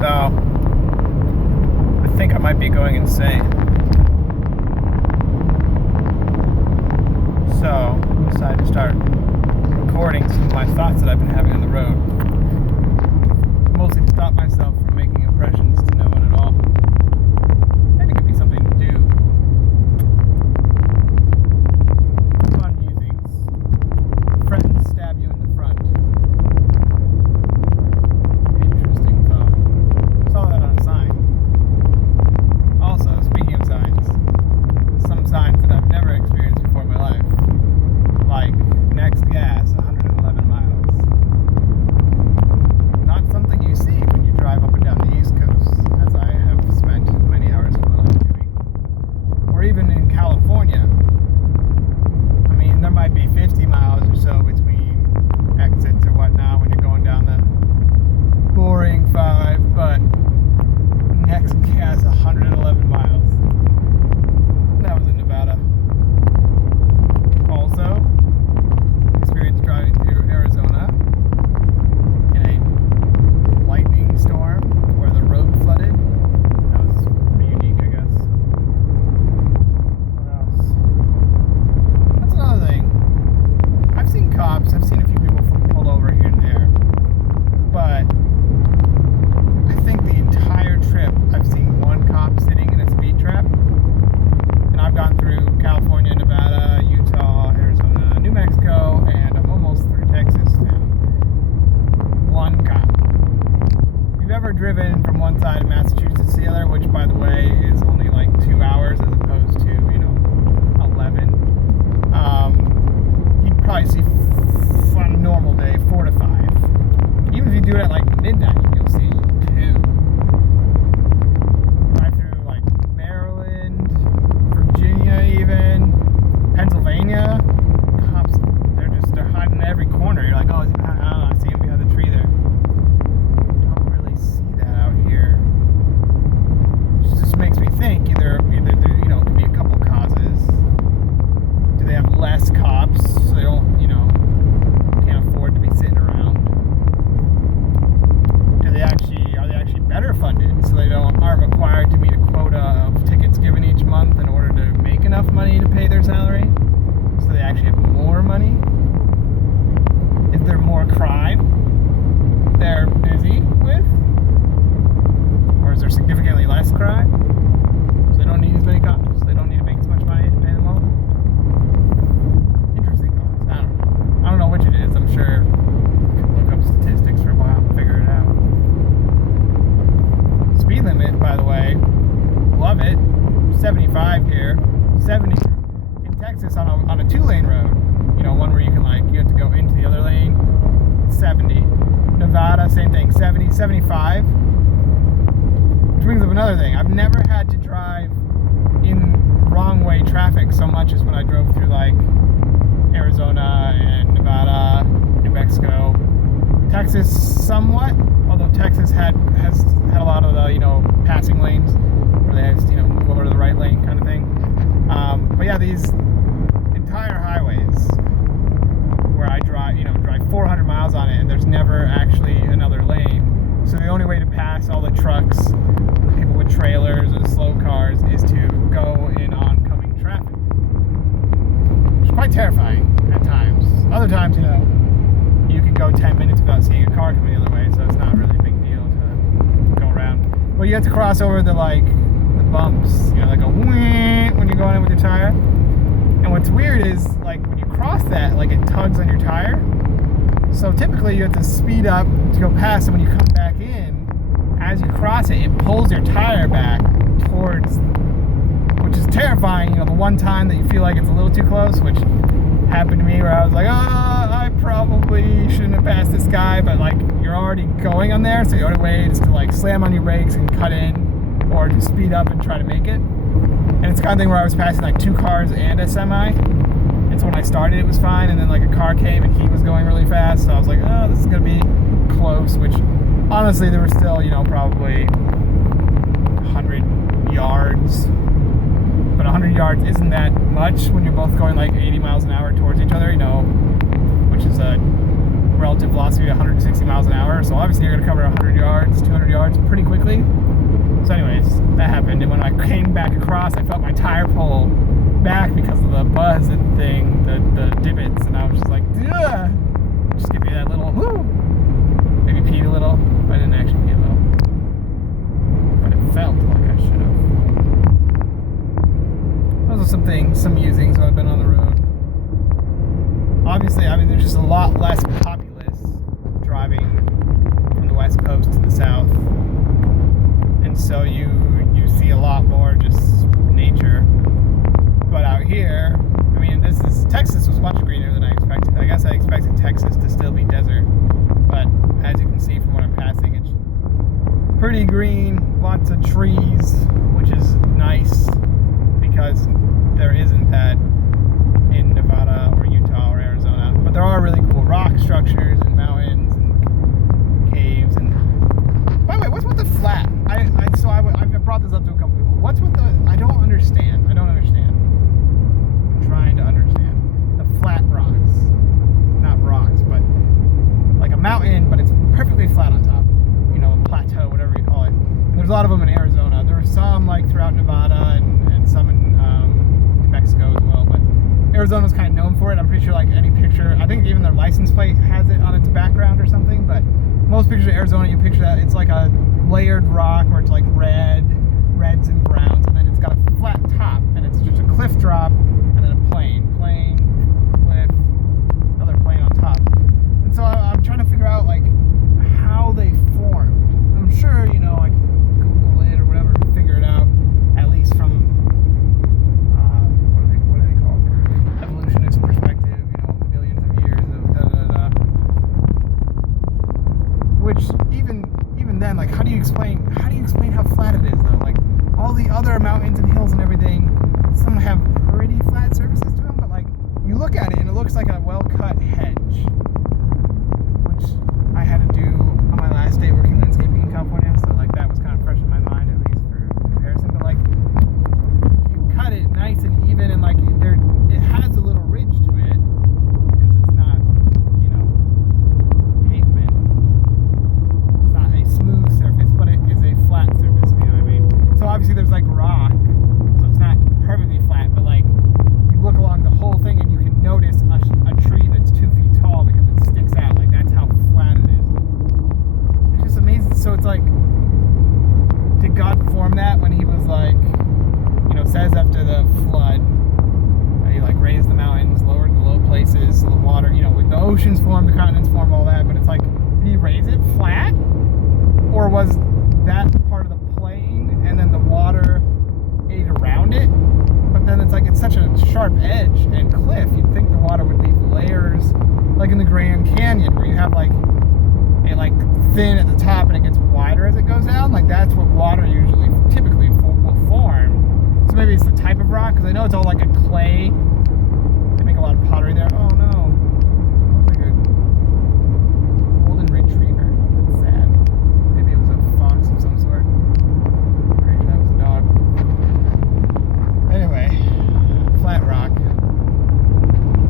So, I think I might be going insane. So, I decided to start recording some of my thoughts that I've been having on the road. Mostly to stop myself from making impressions to no one at all. And it could be something to do. Fun musings. Friends stab you in the front. Interesting thought. Saw that on a sign. Also, speaking of signs, some signs that I've never experienced before in my life. Like, next gas, 111 miles. Not something you see when you drive up and down the East Coast, as I have spent many hours of my life doing. Or even in California. I mean, there might be 50 miles or so between exits or whatnot when you're going down the boring 5, but next gas, 111 miles. That was in Nevada. Also, experienced driving through Arizona in a lightning storm where the road flooded. That was pretty unique, I guess. What else? That's another thing. I've seen cops. I've seen a few people pulled over here and there. But I think the entire trip I've seen one cop sitting in a speed trap. And I've gone through California, Nevada, Utah, Arizona, New Mexico, and I'm almost through Texas now. One cop. If you've ever driven from one side of Massachusetts to the other, which by the way is only like 2 hours as opposed to, 11, you'd probably see on a normal day 4 to 5. Even if you do it at like midnight, you'll see 2. Drive through like Maryland, Virginia even, Pennsylvania. Cops, they're hiding in every corner. You're like, oh, is he behind? I don't know, I see him behind the tree there. Don't really see that out here. Which just makes me think either there, could be a couple causes. Do they have less cops so they don't, can't afford to be sitting around? Are they actually better funded so they aren't required to meet a quota of tickets given each month in order to make enough money to pay their salary? So they actually have more money? Is there more crime they're busy with? Or is there significantly less crime? So they don't need as many cops? They don't need to make as much money to pay them all? Interesting thoughts. I don't know. I don't know which it is. I'm sure you can look up statistics for a while and figure it out. Speed limit, by the way, love it. 75 here. 70 in Texas on a 2-lane road. One where you can you have to go into the other lane. 70. Nevada, same thing. 70, 75. Which brings up another thing. I've never had to drive in wrong way traffic so much as when I drove through Arizona and Nevada, New Mexico, Texas somewhat. Although Texas has a lot of the passing lanes where they have to move over to the right lane kind of thing. But yeah, these entire highways where I drive 400 miles on it, and there's never actually another lane. So the only way to pass all the trucks, the people with trailers or the slow cars, is to go in oncoming traffic. It's quite terrifying at times. Other times, you can go 10 minutes without seeing a car coming the other way, so it's not really a big deal to go around. But you have to cross over the bumps, they go when you're going in with your tire. And what's weird is when you cross that, it tugs on your tire. So typically you have to speed up to go past, and when you come back in, as you cross it pulls your tire back towards, which is terrifying. The one time that you feel like it's a little too close, which happened to me where I was like, I probably shouldn't have passed this guy, but you're already going on there, so the only way is to slam on your brakes and cut in, or just speed up and try to make it. And it's the kind of thing where I was passing 2 cars and a semi, and so when I started it was fine, and then a car came and he was going really fast, so I was like, oh, this is gonna be close, which honestly there were still probably 100 yards, but 100 yards isn't that much when you're both going 80 miles an hour towards each other, which is a relative velocity of 160 miles an hour. So obviously you're going to cover 100 yards, 200 yards pretty quickly. basically. So anyways, that happened, and when I came back across, I felt my tire pull back because of the buzz and thing, the divots, and I was just like, ugh! Just give me that little whoo. Maybe peed a little, but I didn't actually pee a little. But it felt like I should have. Those are some things, some musings when I've been on the road. Obviously, I mean, there's just a lot less populace driving from the West Coast to the South. And so you see a lot more just nature. But out here, I mean, Texas was much greener than I expected. I guess I expected Texas to still be desert. But as you can see from what I'm passing, it's pretty green, lots of trees, which is nice because there isn't that in Nevada or Utah or Arizona. But there are really cool rock structures and mountains and caves. And by the way, what's with the flat? I brought this up to a couple people. What's with the? I don't understand. I'm trying to understand the flat rocks. Not rocks, but like a mountain, but it's perfectly flat on top. You know, a plateau, whatever you call it. And there's a lot of them in Arizona. There are some like throughout Nevada and some in New Mexico as well. But Arizona's kind of known for it. I'm pretty sure like any picture, I think even their license plate has it on its background or something. But most pictures of Arizona, you picture that it's like a layered rock where it's like reds and browns, and then it's got a flat top, and it's just a cliff drop, and then a plane, cliff, another plane on top. And so I'm trying to figure out like how they formed. I'm sure, you know, I can Google it or whatever to figure it out, at least from what do they call it? Evolutionist perspective, you know, millions of years of da-da-da-da. Which even then, like, how do you explain how flat it is though? Like all the other mountains and hills and everything, some have pretty flat surfaces to them, but like you look at it and it looks like a well-cut hedge, which I had to do on my last day working landscaping in California, so like that was kind of fresh in my mind, at least for comparison. But like you cut it nice and even, and like it has a little ridge to it because it's not, you know, pavement. It's not a smooth surface, but it is a flat surface, you know what I mean? So obviously there's like rock, so it's not perfectly flat, but like you look along the whole thing and you can notice a tree that's 2 feet tall because it sticks out. Like that's how flat it is. It's just amazing. So it's like, did God form that when he was like, you know, it says after the flood, he like raised the mountains, lowered the low places, so the water, you know, with the oceans formed, the continents formed, all that, but it's like, did he raise it flat? Or was that part of the plane and then the water ate around it? But then it's like, it's such a sharp edge and cliff, you'd think the water would leave layers, like in the Grand Canyon where you have like a like thin at the top and it gets wider as it goes down. Like that's what water typically will form. So maybe it's the type of rock, because I know it's all like a clay. They make a lot of pottery there. Oh no, like a golden retriever. That's sad. Maybe it was a fox of some sort. Pretty sure that was a dog. Anyway, flat rock.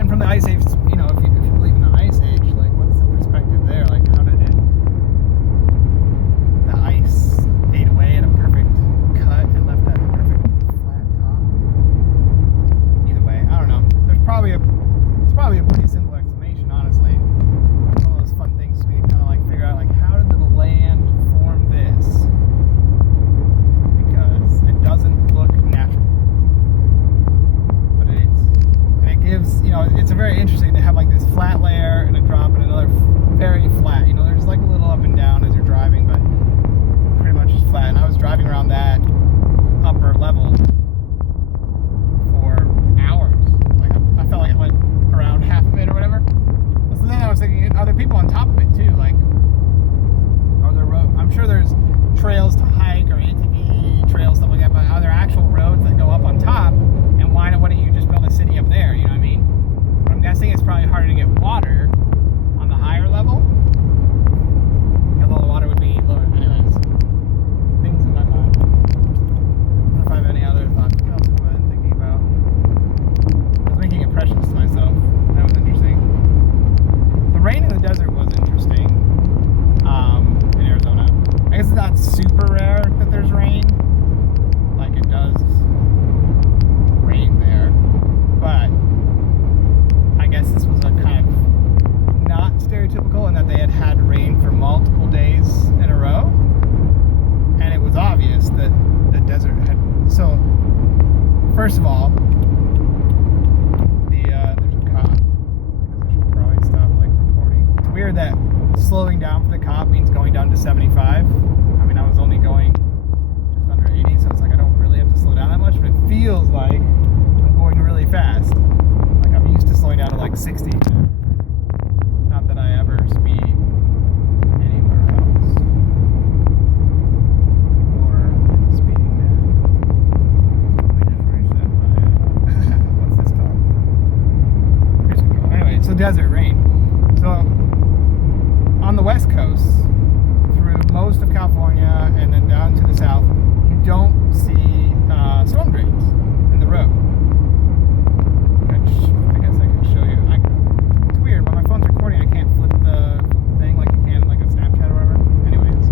And from the Ice Age, you know, if you believe in the Ice Age, like what's the perspective there? Like how did the ice ate away at a perfect cut and left that perfect flat top? Either way, I don't know. It's probably a pretty simple explanation, honestly. It's one of those fun things to me, kind of like figure out like how did the land form this? Because it doesn't look natural, but it is, and it gives, you know, it's a very interesting to have like this flat layer and a drop and another very flat. You know, there's like a little up and down as you're driving, but pretty much just flat. And I was driving around that upper level for hours. Like I felt like I went around half of it or whatever. So then I was thinking, are there people on top of it too? Like, are there roads? I'm sure there's trails to hike or ATV trails, stuff like that, but are there actual roads that go up on top? And why wouldn't you just build a city up there? You know what I mean? But I'm guessing it's probably harder to get water on the higher level, because all the water would be lower. Anyways, things in my mind. I wonder if I have any other thoughts. What else have I been thinking about? I was making impressions to myself. That was interesting. The rain in the desert was interesting. In Arizona, I guess it's not it's super rare that there's rain. Like it does rain there. But I guess this was a kind of not stereotypical in that they had rain for multiple days in a row. And it was obvious that the desert had... So, first of all, there's a cop. I should probably stop recording. It's weird that slowing down for the cop means going down to 75. I mean, I was only going just under 80, so it's like I don't really have to slow down that much, but it feels like I'm going really fast. Like I'm used to slowing down to 60. Not that I ever speed anywhere else. Or speeding down. Let me just reset my, what's this called? Cruise control. Anyway, so desert rain. So, on the west coast, through most of California and then down to the south, you don't see storm drains in the road. I guess I can show you. It's weird, but my phone's recording. I can't flip the thing like you can in like a Snapchat or whatever. Anyways.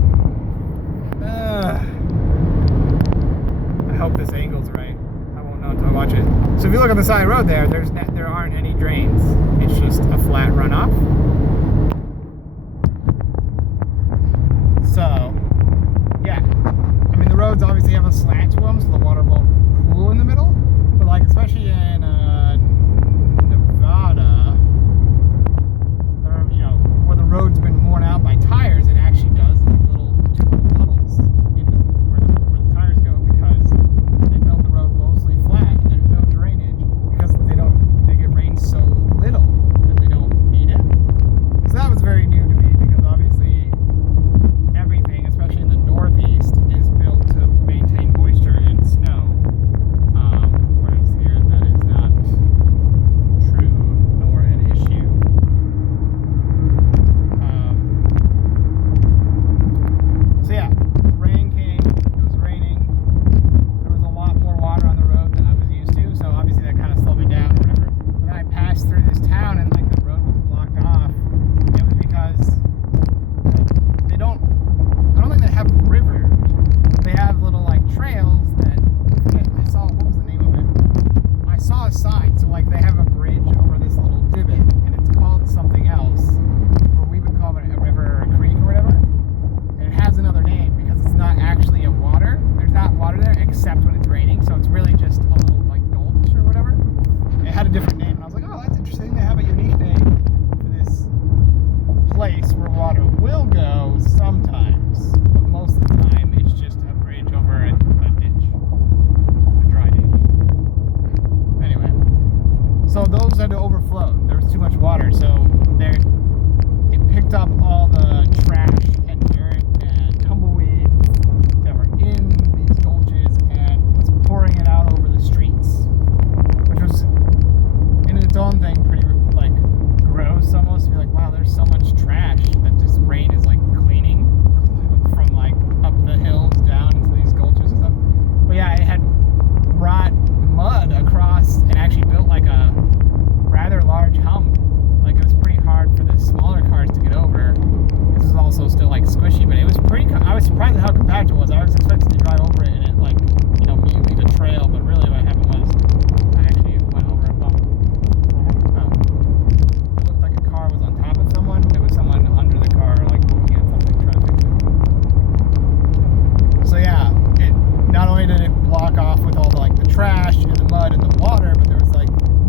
I hope this angle's right. I won't know until I watch it. So if you look on the side of the road there aren't any drains. It's just a flat runoff. So, yeah. I mean, the roads obviously have a slant to them, so the water won't pool in the middle. But especially in Nevada, or, where the road's been worn out by tires, it actually does leave two little puddles where the tires go, because they built the road mostly flat and there's no drainage because they get rain so little that they don't need it. So that was very new to me, because obviously everything, especially in the Northeast, is built to maintain moisture and snow. Whereas here, that is not true nor an issue. So yeah, rain came. It was raining. There was a lot more water on the road than I was used to. So obviously that kind of slowed me down or whatever. But then I passed through this town and the road was blocked off. It was because I don't think they have rivers. They have little trails that, what was the name of it? I saw a sign, so they have a bridge over this little divot, and it's called something else, or we would call it a river or a creek or whatever. And it has another name because it's not actually a water. There's not water there except when it's raining, so it's really just a little gulch or whatever. It had a different name, and I was like, oh, that's interesting. They have a unique name for this place where water will go sometimes, but most of the time it's just a bridge over a ditch, a dry ditch. Anyway, so those had to overflow. There was too much water, so it picked up all the trash and dirt and tumbleweeds that were in these gulches and was pouring it out over the streets, which was in its own thing pretty gross almost, to be wow, there's so much trash that this rain is cleaning from up the hills down into these gulches and stuff. But yeah, it had brought mud across and actually built a rather large hump. It was pretty hard for the smaller cars to get over. This is also still squishy, but it was pretty. I was surprised at how compact it was. I was expecting to drive over it and it leave a trail, but really what happened was I actually went over a bump. Was on top of someone. There was someone under the car looking at something, trying to fix it. So yeah, it not only did it block off with all the trash and the mud and the water, but there was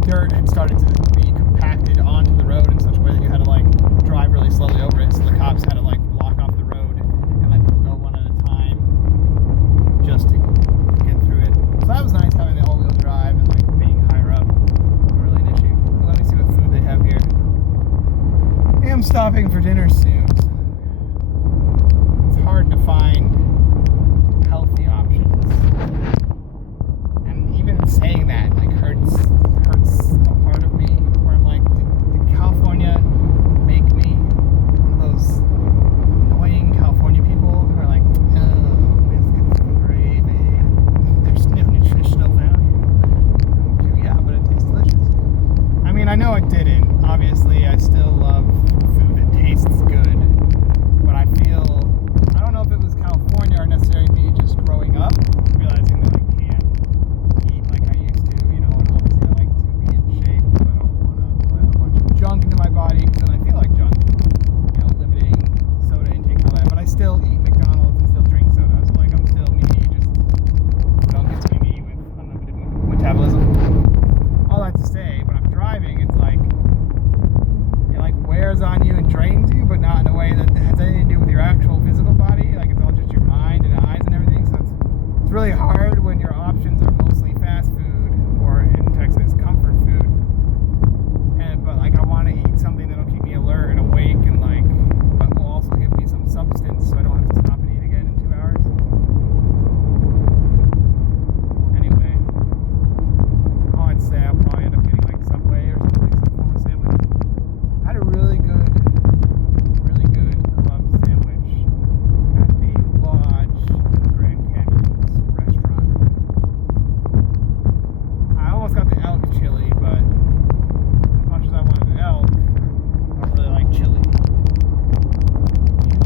dirt had started to be compacted onto the road in such a way that you had to drive really slowly over it. So the cops had to block off the road and let people go one at a time just to get through it. So that was nice, having the all-wheel drive and being higher up. Not really an issue. But let me see what food they have here. I am stopping for dinner soon. It's hard to find healthy options, and even saying that hurts a part of me, where I'm did California make me one of those annoying California people who are biscuits and gravy, there's no nutritional value? Yeah, but it tastes delicious. I mean, I know it didn't. Obviously, I still love food that tastes really hard when your options are mostly fast food or in Texas comfort food. But like I want to eat something that'll keep me alert and awake and like, but will also give me some substance so I don't have to stop and eat again in 2 hours. Anyway, I'd say I'll probably end up getting like Subway or something, some form of sandwich. I had a really good club sandwich at the Lodge in the Grand Canyons restaurant. I almost got the elk chili, but as much as I wanted the elk, I don't really like chili.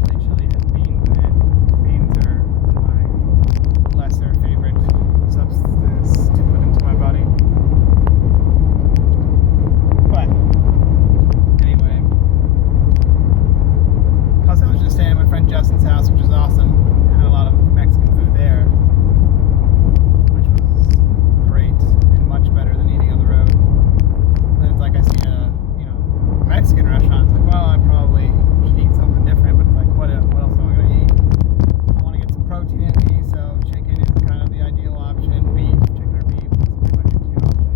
Usually chili has beans in it. Beans are my lesser favorite substance to put into my body. But anyway, plus I was just staying at my friend Justin's house, which is awesome. Had a lot of Mexican food there, which was great and much better than eating on the road. Then it's like I see a Mexican restaurant. It's like, well, I probably should eat something different, but it's like, what else am I gonna eat? I want to get some protein in me, so chicken is kind of the ideal option. Beef, chicken or beef, that's pretty much your two options.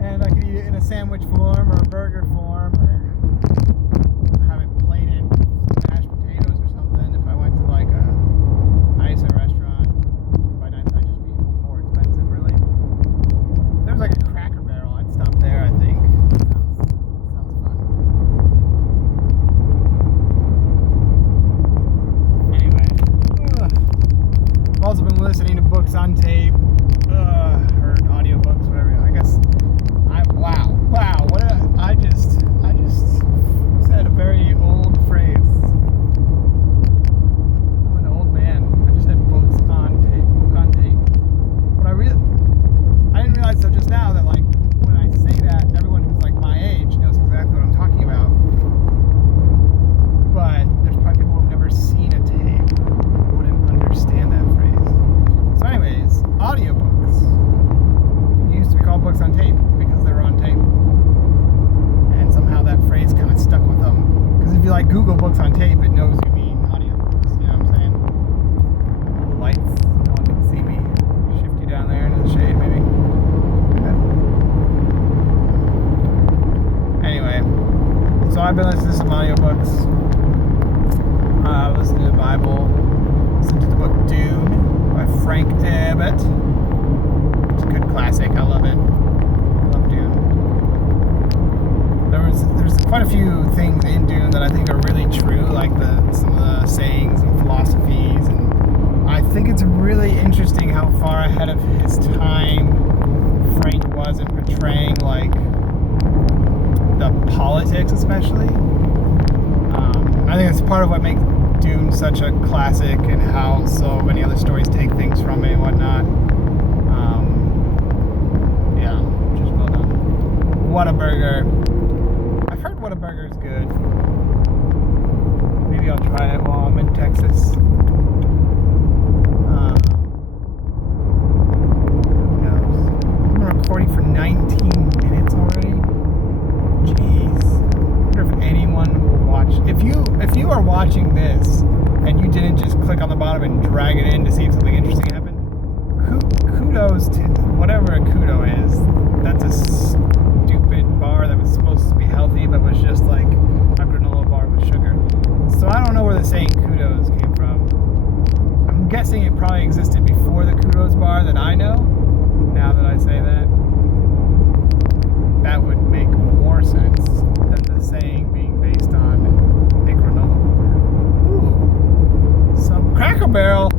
And I could eat it in a sandwich form or a burger form, or have it plated with mashed potatoes or something. If I went to like a nicer restaurant, by nice I just mean more expensive, really. If there was like a Cracker Barrel, I'd stop there, I think. Sounds fun. Anyway, I've also been listening to books on tape, or audiobooks, whatever. I guess wow. What I just said a very old phrase. I'm an old man. I just said books on tape. Book on tape. But I didn't realize till just now that like when I say that, everyone who's like my age knows exactly what I'm talking about. But there's probably people who've never seen a tape who wouldn't understand that phrase. So anyways, audiobooks. It used to be called books on tape because they were on tape. And somehow that phrase kind of stuck with them. Because if you like Google books on tape, it knows you mean audiobooks. You know what I'm saying? The lights, no one can see me. Shift you down there into the shade, maybe. Anyway, so I've been listening to some audiobooks. Listening to the Bible. Listening to the book Dune by Frank Herbert. It's a good classic. I love it. I love Dune. There's quite a few things in Dune that I think are really true, like some of the sayings and philosophies, and I think it's really interesting how far ahead of his time Frank was in portraying like the politics, especially. I think it's part of what makes Dune such a classic, and how so many other stories take things from it and whatnot. Yeah, just well done. Whataburger. I've heard Whataburger is good. Maybe I'll try it while I'm in Texas. Who knows? I've been recording for 19 minutes already. Jeez. I wonder if anyone will watch. If you are watching this and you didn't just click on the bottom and drag it in to see if something interesting happened, kudos to whatever a kudo is. That's a stupid bar that was supposed to be healthy but was just like a granola bar with sugar. So I don't know where the saying kudos came from. I'm guessing it probably existed before the kudos bar that I know. Now that I say that, that would make more sense than the saying being based on a granola bar. Ooh, some Cracker Barrel.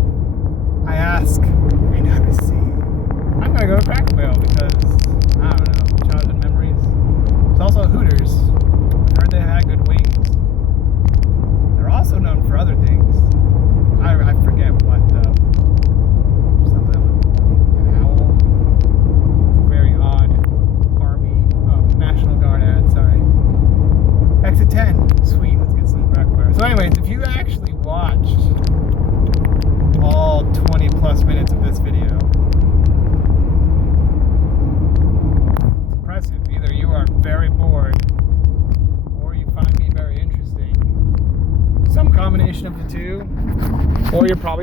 I ask and I receive. I'm gonna go to Cracker Barrel because I don't know, childhood memories. It's also Hooters. I've heard they had good wings. They're also known for other things. I forget what though. Something like an owl. It's a very odd National Guard ad, sorry. Exit 10. Sweet, let's get some Cracker Barrel. So anyways, if you actually watched all 20 plus minutes of this video, it's impressive. Either you are very bored or you find me very interesting. Some combination of the two, or you're probably